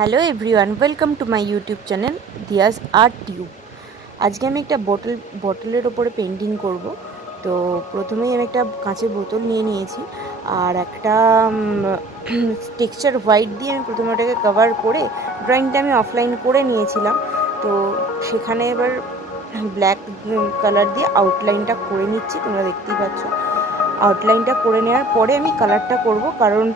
Hello everyone, welcome to my YouTube channel Diya's art tube. আজকে আমি একটা বটলের ওপরে পেন্টিং করব। তো প্রথমেই আমি একটা কাঁচের বোতল নিয়ে নিয়েছি আর একটা টেক্সচার হোয়াইট দিয়ে আমি প্রথমে ওটাকে কভার করে ড্রয়িংটা আমি অফলাইন করে নিয়েছিলাম। তো সেখানে এবার ব্ল্যাক কালার দিয়ে আউটলাইনটা করে নিচ্ছি, তোমরা দেখতেই পাচ্ছ। আউটলাইনটা করে নেওয়ার পরে আমি কালারটা করব, কারণ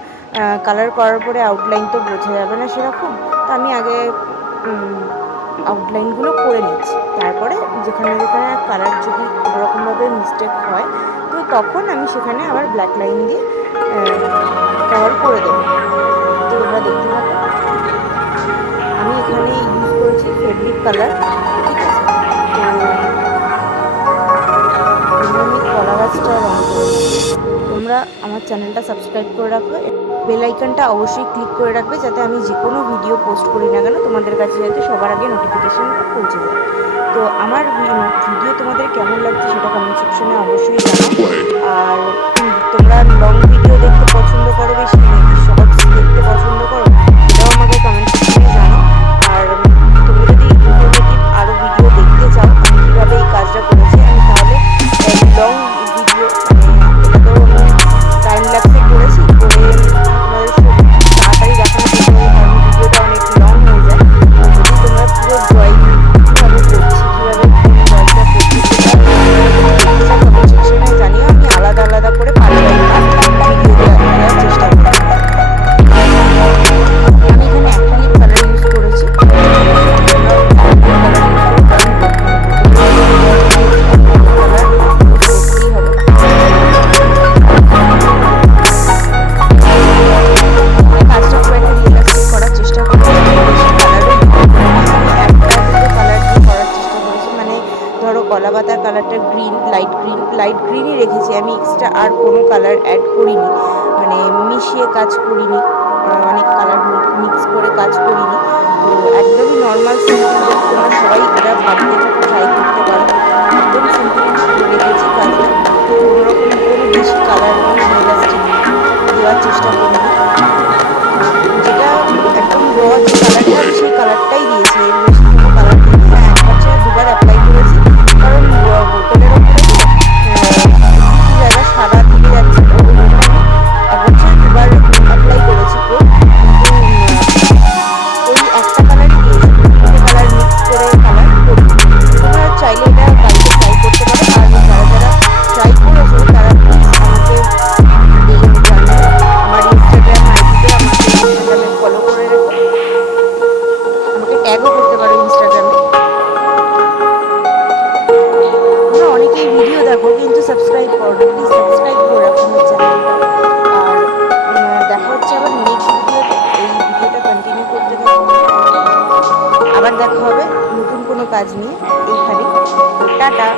কালার করার পরে আউটলাইন তো বোঝা যাবে না সেরকম। তো আমি আগে আউটলাইনগুলো করে নিচ্ছি, তারপরে যেখানে যেখানে কালার যদি কোনোরকমভাবে মিস্টেক হয় তো তখন আমি সেখানে আবার ব্ল্যাক লাইন দিয়ে কভার করে দেবো। তো তোমরা দেখতে পাবো আমি এখানে ইউজ করেছি ফেব্রিক কালার, ঠিক আছে। তো আমি কলা গাছটা রং করে নিচ্ছি। তোমরা আমার চ্যানেলটা সাবস্ক্রাইব করে রাখবে, বেল আইকনটা অবশ্যই ক্লিক করে রাখবে, যাতে আমি যে কোনো ভিডিও পোস্ট করি না কেন তোমাদের কাছে যাতে সবার আগে নোটিফিকেশানটা পৌঁছে যায়। তো আমার ভিডিও তোমাদের কেমন লাগছে সেটা কমেন্ট সেকশনে অবশ্যই জানাও। আর তোমরা লং ভিডিও দেখতে পছন্দ করো বেশি নাকি শর্টস দেখতে পছন্দ করো সেটাও আমাকে কমেন্ট সেকশনে জানাও। আর তোমরা যদি ইনফরমেটিভ আরও ভিডিও দেখতে চাও আমি কীভাবে এই কাজটা করেছি, আমি তাহলে লং ভিডিও এটা তো টাইম ল্যাপসে করেছি, করে তোমাদের তাড়াতাড়ি দেখানো যেতে হবে, কারণ ভিডিওটা অনেক লং হয়ে যায়। যদি তোমরা পুরো ড্রয়িং কীভাবে করছি, কীভাবে ড্রয়িংটা করছি সেটা কমেন্ট সেকশনে জানিও। আমি আলাদা আলাদা করে পার্ট বাই পার্ট ভিডিও দেওয়ার চেষ্টা করি। আমি এখানে অ্যাক্রিলিক কালার ইউজ করেছি, কলা পাতার কালারটা লাইট গ্রিনই রেখেছি আমি, এক্সট্রা আর কোনো কালার অ্যাড করিনি, মানে মিশিয়ে কাজ করিনি, অনেক কালার মিক্স করে কাজ করিনি। তো একদমই নর্মাল সিম্পল, তোমরা সবাই এটা বাড়িতে ট্রাই করতে পারো। একদম সিম্পল রেখেছি কাজটা, কোনোরকম কোনো বেশি কালার রিয়েলিস্টিক দেওয়ার চেষ্টা করিনি। যেটা একদম র যে কালারটা সেই কালারটাই দিয়েছি, এর বেশি কোনো কালার দিইনি। হ্যাঁ, একবার ছেড়ে দুবার অ্যাপ্লাই করেছি, কারণ বোতলের ওপরে কিছু জায়গা সাদা থেকে যাচ্ছিল, ওই জন্য আমি একবার ছেড়ে দুবার অ্যাপ্লাই করেছি। তো ওই একটা কালারই দিয়েছি, দুটো কালার মিক্স করে কালার করি। তোমরা চাইলে এটা বাড়িতে ট্রাই করতে পারো, আর যারা যারা ট্রাই করেছো তারা প্লিজ আমাকে জানিও। আমার ইনস্টাগ্রাম আইডিতে আমাকে ইনস্টাগ্রামে ফলো করে রেখো, আমাকে ট্যাগও করতে পারো ইনস্টাগ্রামে। তোমরা অনেকেই ভিডিও দেখো কিন্তু সাবস্ক্রাইব করো না, প্লিজ সাবস্ক্রাইব করে রাখো আমার চ্যানেলটা। আর দেখা হচ্ছে আবার নেক্সট ভিডিওতে। এই ভিডিওটা কন্টিনিউ করতে থাকো, আবার দেখা হবে নতুন কোনো কাজ নিয়ে এইখানে। টাটা।